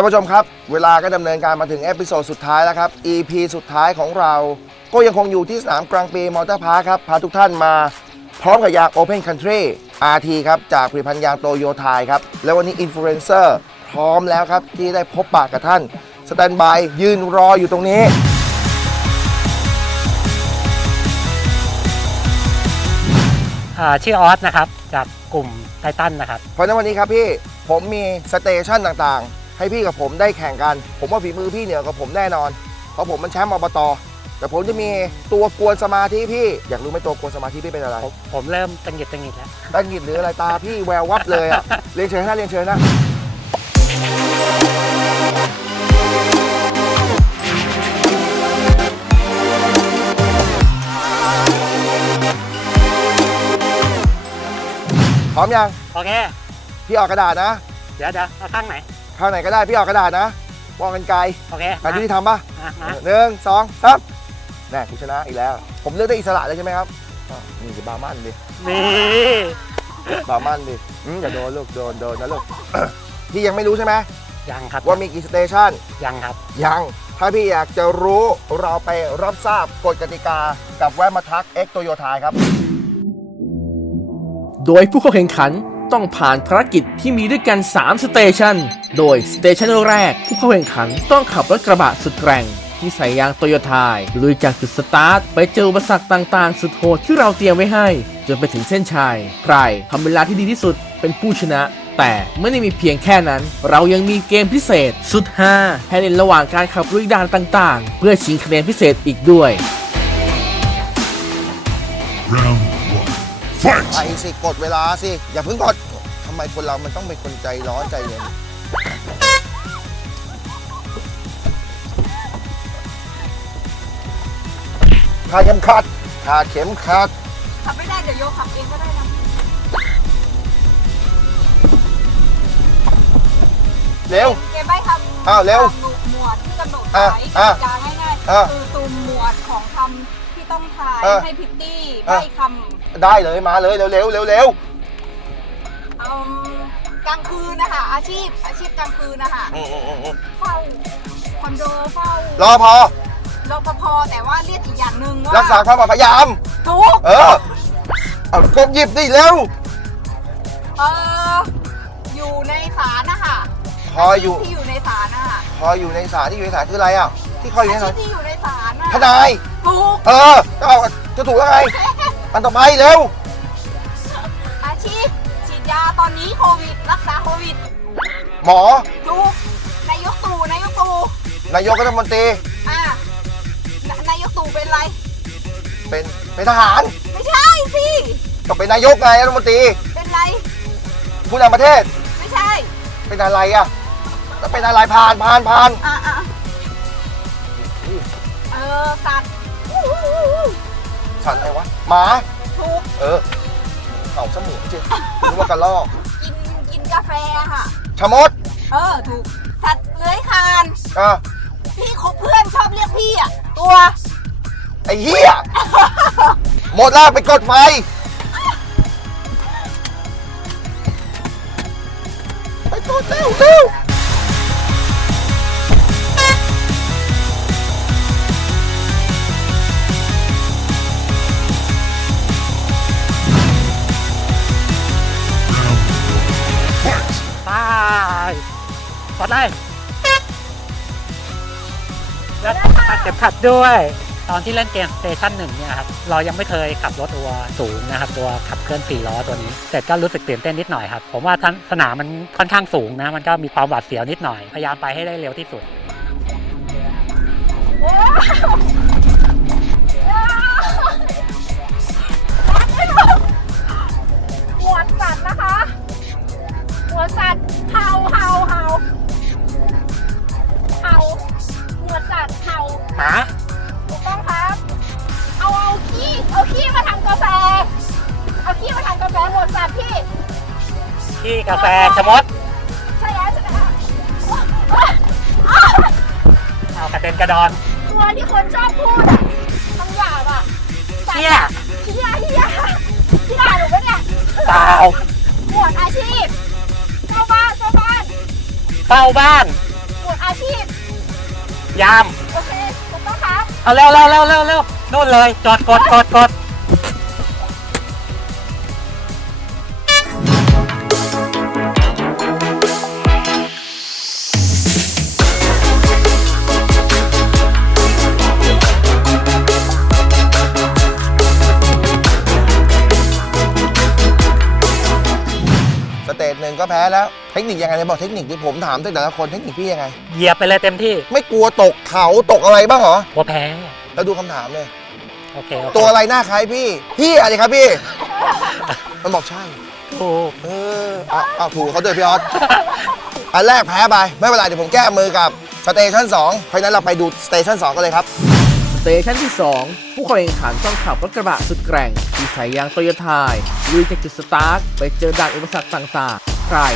ท่านผู้ชมครับ เวลาก็ดำเนินการมาถึงเอพิโซดสุดท้ายแล้วครับ EP สุดท้ายของเรา ก็ยังคงอยู่ที่สนามกลางปีมอเตอร์พาร์คครับ พาทุกท่านมาพร้อมกับยาง Open Country RT ครับ จากผลิตภัณฑ์ยางโตโยไทยครับ แล้ววันนี้อินฟลูเอนเซอร์พร้อมแล้วครับ ที่ได้พบปากกับท่านสแตนบายยืนรออยู่ตรงนี้อ่าชื่อออสนะครับ จากกลุ่มไททันนะครับ เพราะฉะนั้นวันนี้ครับพี่ผมมีสเตชันต่างๆ ให้พี่กับผมได้แข่งกัน ผมว่าฝีมือพี่เหนือกว่าผมแน่นอน เพราะผมมันแชมป์อบตแต่ผมจะมีตัวกวนสมาธิพี่ อยากรู้ไหมตัวกวนสมาธิพี่เป็นอะไรผมผมเริ่มตังหงิดตังหงิดแล้วตั้งหงิดหรืออะไรตาพี่แวววับเลยอะเรียนเชิญนะเรียนเชิญนะพร้อมยังโอเคพี่ออกกระดาษนะ เดี๋ยวเดี๋ยวเอาข้างไหน ข้างไหนก็ได้พี่ออกกระดาษนะมองกันไกลโอเคการมาที่ทำปะมามาหนึ่งสองสามแน่กูชนะอีกแล้ว ผมเลือกได้อิสระเลยใช่ไหมครับอ้าวนี่จะบาร์มันดินี่บาร์มันดิอืมอย่าโดนลูกโดนโดนนะลูกพี่ยังไม่รู้ใช่ไหมยังครับว่ามีกี่สเตชันยังครับ ยัง ถ้าพี่อยากจะรู้เราไปรับทราบกฎกติกากับแวะมาทัก X โตโยทายครับ โดยผู้เข้าแข่งขัน ต้องผ่านภารกิจที่มีด้วยกัน 3 สเตชัน โดยสเตชันแรก ผู้เข้าแข่งขันต้องขับรถกระบะสุดแกร่งที่ใส่ยางโตโยต้าลุยจากจุดสตาร์ท ไปเจออุปสรรคต่างๆ สุดโหดที่เราเตรียมไว้ให้ จนไปถึงเส้นชัย ใครทำเวลาที่ดีที่สุดเป็นผู้ชนะ แต่ไม่ได้มีเพียงแค่นั้น เรายังมีเกมพิเศษ สุดฮาให้เล่นระหว่างการขับลุยด่านต่างๆ เพื่อชิงคะแนนพิเศษอีกด้วย Round ไปสิ กดเวลาสิ อย่าเพิ่งกดทำไมคนเรามันต้องเป็นคนใจร้อนใจเย็นคาดเข็มขัดคาดเข็มขัดขับไม่ได้เดี๋ยวโยขับเองก็ได้นะเร็ว เกมใบคำอ้าวเร็วตามหมวดที่กำหนดอะไว้กอะติกาง่ายอะๆคือตุมหมวดของคำที่ต้องทายอะให้พิตตี้อะใบค ได้เลยมาเลยเร็วเร็วเร็วเร็วำเอากลางคืนนะคะอาชีพอาชีพกลางคืนนะคะอืมอืมอืมอืมเฝ้าคอนโดเฝ้ารอพอรปภแต่ว่าเรียกอีกอย่างหนึ่งว่ารักษาความปลอดภัยยามทุกเออเอากดหยิบดิเร็วเอออยู่ในศาลนะคะคอยอยู่ที่อยู่ในศาลนะคะคอยอยู่ในศาลที่อยู่ในศาลคืออะไรอะที่คอยอยู่ในอาศาชีลพที่อยู่ในศาลนะทนายทุกเออก็เอาจะถูกแล้วไง อันต่อไปเร็วอาชีพฉีดยาตอนนี้โควิด รักษาโควิดหมอถูกนายกตู่นายกตู่นายกรัฐมนตรีอะนนายกตู่เป็นไร เป็นเป็นทหารไม่ใช่สิก็เป็นนายกไงรัฐมนตรีเป็นไรผู้นำประเทศไม่ใช่ เป็นอะไรอะแล้วเป็นอะไรผ่านผ่านผ่านอะอะเออสัตว์อู้หูหูหู สัตว์อะไรวะหมาถูกเออเอาเสมือนจริงนึกว่ากระลอกกินกินกาแฟค่ะ ชะมดเออถูก สัตว์เลื้อยคลานอะที่คบเพื่อนชอบเรียกพี่อะตัวไอ้เหี้ยหมดแล้วไปกดไฟไปกดเร็วเร็ว กดเลยแล้วตัดเข็มขัดด้วย ตอนที่เล่นเกมสเตชันหนึ่งเนี่ยครับ เรายังไม่เคยขับรถตัวสูงนะครับ ตัวขับเคลื่อนสี่ล้อตัวนี้แต่ก็รู้สึกตื่นเต้นนิดหน่อยครับ ผมว่าทั้งสนามมันค่อนข้างสูงนะ มันก็มีความหวาดเสียวนิดหน่อย พยายามไปให้ได้เร็วที่สุดหมวดสัตว์นะคะหมวดสัตว์เห่าเห่าเห่าเห่า ห่าหาถูกต้องครับ เอาเอาขี้เอาขี้มาทำกาแฟ เอาขี้มาทำกาแฟหมวดสัตว์พี่ ที่กาแฟชะมดใช่แล้วใช่แล้วเอากระเด็นกระดอน ตัวที่คนชอบพูดอะคำหยาบอะสัตว์เชี่ย เฮียเฮียที่ด่าหนูปะเนี่ยเปล่าหมวดอาชีพเจ้าบ้านเจ้าบ้านเฝ้าบ้านยามโอเคถูกต้องครับ เอาเร็วเร็วเร็วเร็วเร็วนู่นเลย จอดกดกดกด ก็แพ้แล้วเทคนิคยังไงเนี่ยบอกเทคนิคที่ผมถามแต่ละคนเทคนิคพี่ยังไง เหยียบไปเลยเต็มที่ไม่กลัวตกเขาตกอะไรบ้างเหรอกลัวแพ้ แล้วดูคำถามเลย โอเคโอเคตัวอะไรหน้าคล้ายพี่ พี่อะไรครับพี่ มันบอกใช่ ถูกเออเอาเอาถูกเขาด้วยพี่ออส อันแรกแพ้ไป ไม่เป็นไรเดี๋ยวผมแก้มือกับสเตชัน2เพราะฉะนั้นเราไปดูสเตชัน2กันเลยครับ สเตชันที่ 2 ผู้เข้าแข่งขันต้องขับรถกระบะสุดแกร่ง ที่ใส่ยางโตโยต้าลุยจากจุดสตาร์ทไปเจอด่านอุปสรรคต่างๆ ใคร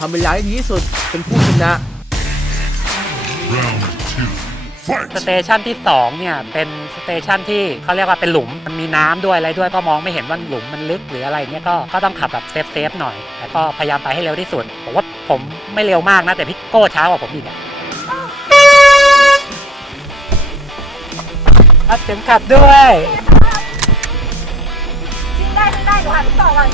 ทำเวลาได้ดีที่สุดเป็นผู้ชนะ Round two. Fight! สเตชันที่สองเนี่ยเป็นสเตชันที่เขาเรียกว่าเป็นหลุมมันมีน้ำด้วยอะไรด้วยก็มองไม่เห็นว่าหลุมมันลึกหรืออะไรเงี้ยก็ก็ต้องขับแบบเซฟเซฟๆหน่อยแต่ก็พยายามไปให้เร็วที่สุดผมว่าผมไม่เร็วมากนะแต่พี่โก้ช้ากว่าผมอีกอะรัดเข็มขัดด้วย ชิงได้ชิงได้หนูหันไปต่อก่อน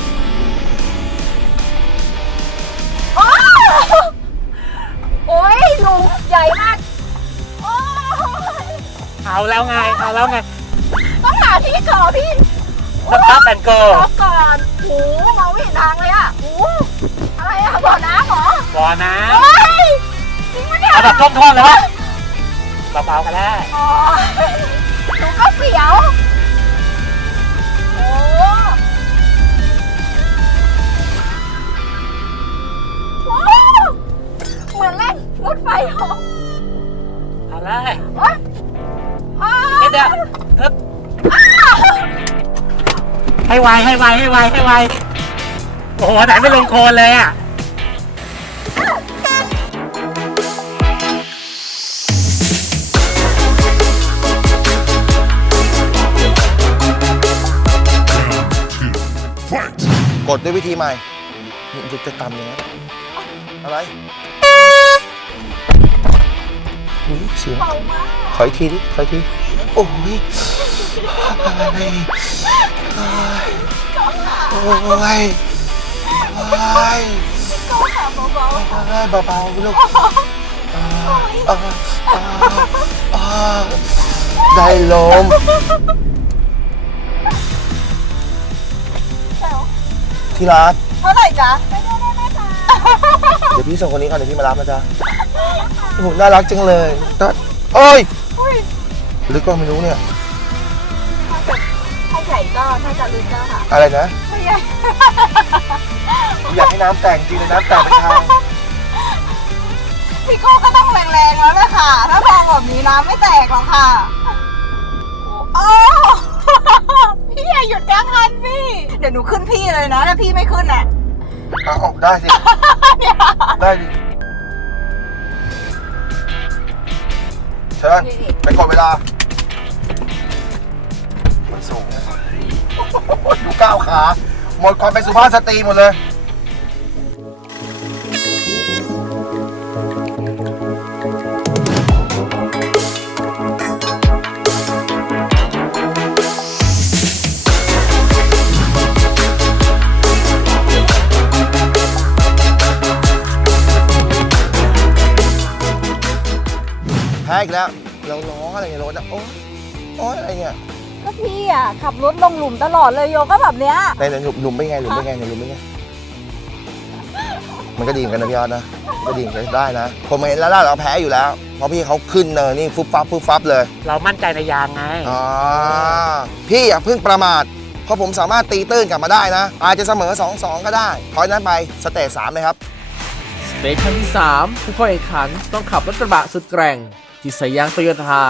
ญ่มาก โอ้ยเอาแล้วไง เอาแล้วไงต้องหาที่ก่อพี่สตาร์ทแอนโกรอก่อนโอ้มองไม่เห็นทางเลยอะโอ้อะไรอะบ่อน้ำเหรอบ่อน้เฮ้ยจริงปะเนี่ยำเอาแบบท่วมๆเลยวะเบาๆกันได้อ๋อหนูก็เสียว รถไฟเหรอเอาเลยโอ๊ยอ้านิดเดียวอึ๊บให้ไวให้ไวให้ไวให้ไวโอ้โหไหนไม่ลงโคลนเลยอะกดด้วยวิธีใหม่นี่จะจะตำอย่างนั้นอะไร อุ๊ยเสียงขออีกทีดิขออีกที โอ้ยโอ้ยโอ้ยโอ้ยก็หาเบาเบาๆลูกอ่าอ่าอ่าได้ลม ที่รักเท่าไหร่จ๊ะ ไม่ได้ได้ไหมจ๊ะ เดี๋ยวพี่ส่งคนนี้ก่อนเดี๋ยวพี่มารับนะจ๊ะโอ้โหน่ารักจังเลยตะโอ้ยอุ้ยลึกก็ไม่รู้เนี่ย ถ้าใหญ่ก็น่าจะลึกได้ค่ะอะไรนะ ถ้าใหญ่ อยากให้น้ำแต่งจริงเลยน้ำแต่งเป็นทางพี่โก้ก็ต้องแรงๆแล้วแหละค่ะ ถ้าแรงแบบนี้น้ำไม่แตกหรอกค่ะ โอ้ พี่อย่าหยุดกลางคันพี่ เดี๋ยวหนูขึ้นพี่เลยนะ ถ้าพี่ไม่ขึ้นอะ เอาออกได้สิเนี่ยได้ดิเชิญไปกดเวลา มันสูงนะดูก้าวขา หมดความเป็นสุภาพสตรีหมดเลย อีกแล้ว เราร้องอะไรในรถอะโอ๊ยโอ๊ยอะไรเนี่ยก็พี่อะขับรถลงหลุมตลอดเลยโยก็แบบเนี้ยในหลุมหลุมเป็นไงหลุมเป็นไงหลุมเป็นไงมันก็ดีเหมือนกันนะพี่ยอดนะก็ดีเหมือนกันได้นะผมเห็นแล้วล่ะเราแพ้อยู่แล้ว เพราะพี่เขาขึ้นเนินนี่ฟุบฟับฟุบฟับเลยเรามั่นใจในยางไง อ่าพี่อย่าเพิ่งประมาทเพราะผมสามารถตีตื้นกลับมาได้นะ อาจจะเสมอ 2-2 ก็ได้เพราะฉะนั้นไปสเตจ3เลยครับ สเตชันที่ 3 ผู้เข้าแข่งขันต้องขับรถกระบะสุดแกร่ง ที่ใส่ยางโตโยต้า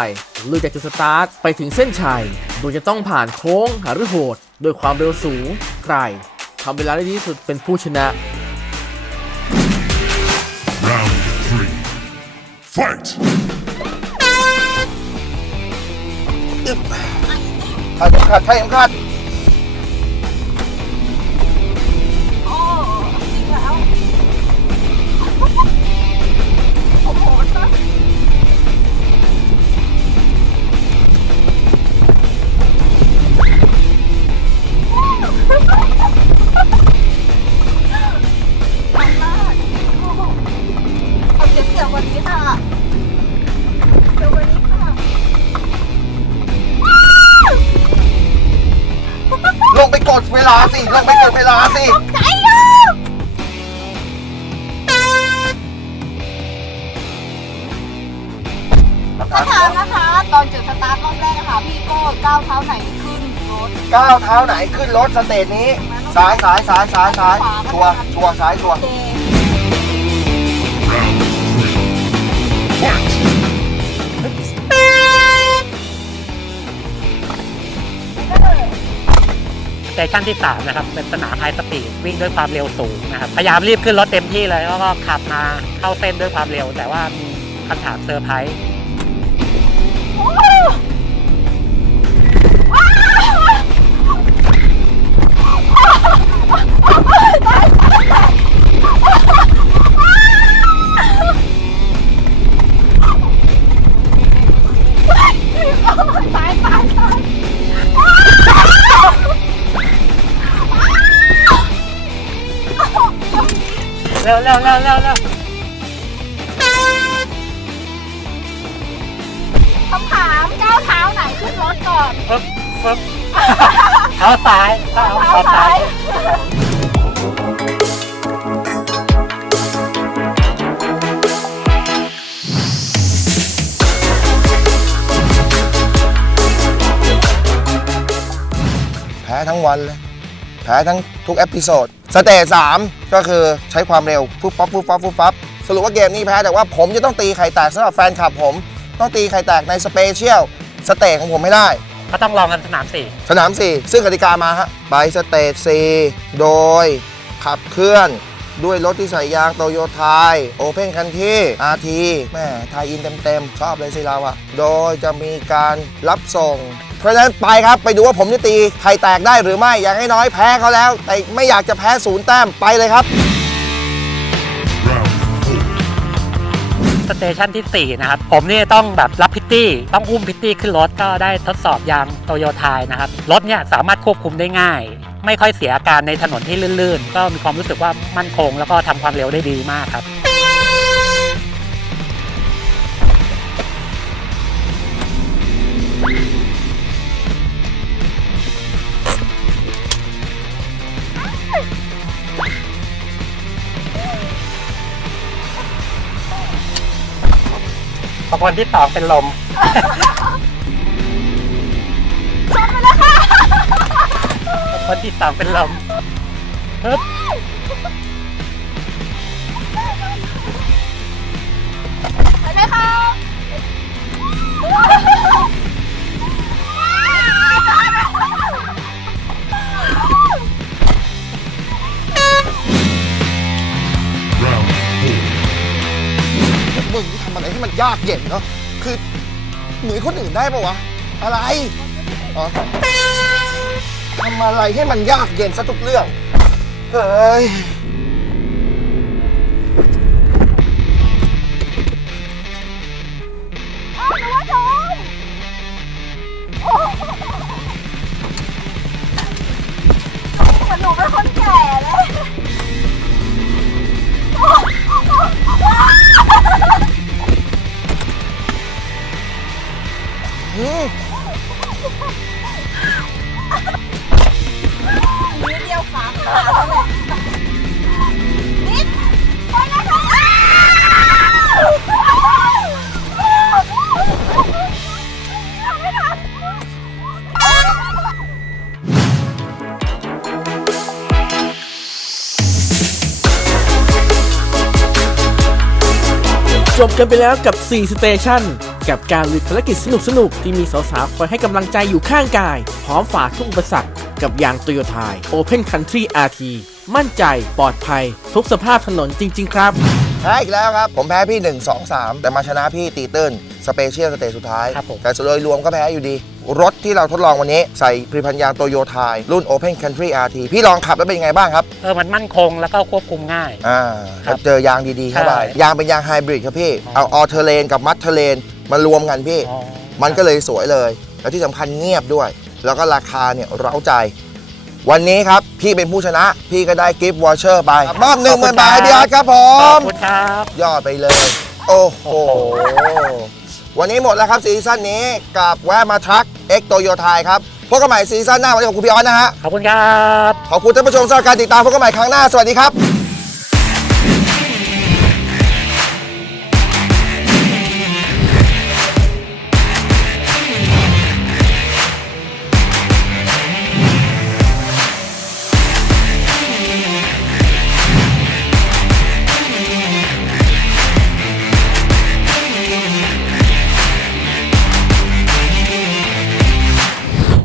ลุยจากจุดสตาร์ทไปถึงเส้นชัย โดยจะต้องผ่านโค้งหารือโหดด้วยความเร็วสูง ใครทำเวลาได้ดีที่สุดเป็นผู้ชนะ Round three. Fight! ถ้าเข็มขัดถ้าเข็มขัด ลงไปกดเวลาสิ ลงไปกดเวลาสิ ใจลูกสถานนะคะ ตอนจุดสตาร์ทรอบแรกอะค่ะพี่โก้ก้าวเท้าไหนขึ้นรถก้าวเท้าไหนขึ้นรถสเตจนี้ สายสายสายสายสายชัวร์ชัวร์สายชัว เตชันที่ 3 นะครับ เป็นสนามไฮสปีดวิ่งด้วยความเร็วสูงนะครับ พยายามรีบขึ้นรถเต็มที่เลยแล้วก็ขับมาเข้าเส้นด้วยความเร็ว แต่ว่ามีคำถามเซอร์ไพรส์ ร็วเร็วเร็วเร็วเร็วคำถามก้าวเท้าไหนขึ้นรถก่อนฟึบฟึบเท้าซ้ายเท้าเท้าซ้ายแพ้ทั้งวันเลย แพ้ทั้งทุกเอพิโซด สเตจสามก็คือใช้ความเร็วฟุบปั๊บฟุบปั๊บฟุบปั๊บสรุปว่าเกมนี้แพ้แต่ว่าผมจะต้องตีไข่แตกสำหรับแฟนคลับผม ต้องตีไข่แตกในสเปเชียลสเตจของผมไม่ได้ ก็ต้องลองกันสนามสี่สนาม 4 ซึ่งกติกามาฮะไปสเตจ4โดยขับเคลื่อน ด้วยรถที่ใส่ยางโตโยไทยโอเพนคันที่ RT แม่ไทยอินเต็มๆ ชอบเลยสิเราอะโดยจะมีการรับส่ง เพราะฉะนั้นไปครับไปดูว่าผมจะตีไข่แตกได้หรือไม่ อย่างน้อยแพ้เขาแล้ว แต่ไม่อยากจะแพ้ศูนย์แต้มไปเลยครับ สเตชันที่ 4 นะครับ ผมนี่ต้องแบบรับพิตตี้ ต้องอุ้มพิตตี้ขึ้นรถก็ได้ทดสอบยางโตโยไทยนะครับ รถเนี่ยสามารถควบคุมได้ง่าย ไม่ค่อยเสียอาการในถนนที่ลื่นๆ ก็มีความรู้สึกว่ามั่นคง แล้วก็ทำความเร็วได้ดีมากครับ คนที่สองเป็นลมคนที่สองเป็นลมฮึบ ยากเย็นเนาะคือเหมือนคนอื่นได้ปะวะ อะไรอ๋อทำอะไรให้มันยากเย็นซะทุกเรื่อง เฮ้ย จบกันไปแล้วกับ 4 สเตชันกับการลุยภารกิจสนุกๆที่มีสาวๆ คอยให้กำลังใจอยู่ข้างกาย พร้อมฝ่าทุกอุปสรรคกับยางโตโยต้า Open Country RT มั่นใจปลอดภัย ทุกสภาพถนนจริง ๆ ครับ พ้อีกแล้วครับ ผมแพ้พี่ 1 2 3 แต่มาชนะพี่ตีตื้นสเปเชียลสเตจสุดท้าย ครับผม แต่โดยรวมก็แพ้อยู่ดี รถที่เราทดลองวันนี้ใส่ผลิตภัณฑ์ยางโตโยไทยรุ่น Open Country RT พี่ลองขับแล้วเป็นยังไงบ้างครับ เออมันมั่นคงแล้วก็ควบคุมง่าย อ่าครับเจอยางดีๆเข้าไปใช่ยางเป็นยางไฮบริดครับพี่ อ๋อ เอาออเทเลนกับมัดเทเลนมารวมกันพี่ อ๋อมันก็เลยสวยเลย แล้วที่สำคัญเงียบด้วย แล้วก็ราคาเนี่ยเร้าใจ วันนี้ครับพี่เป็นผู้ชนะ พี่ก็ได้กิฟต์วอเชอร์ไปมอบหนึ่งหมื่นบาทให้พี่อาร์ตครับผขอม บคุณครับ ยอดไปเลย โอ้โห วันนี้หมดแล้วครับซีซั่นนี้กับแวะมาทักเอ็กโตโยไทยครับ พบกันใหม่ซีซั่นหน้าวันนี้ขอบคุณพี่ออสนะฮะ ขอบคุณครับ ขอบคุณท่านผู้ชมสำหรับการติดตามพบกันใหม่ครั้งหน้า สวัสดีครับ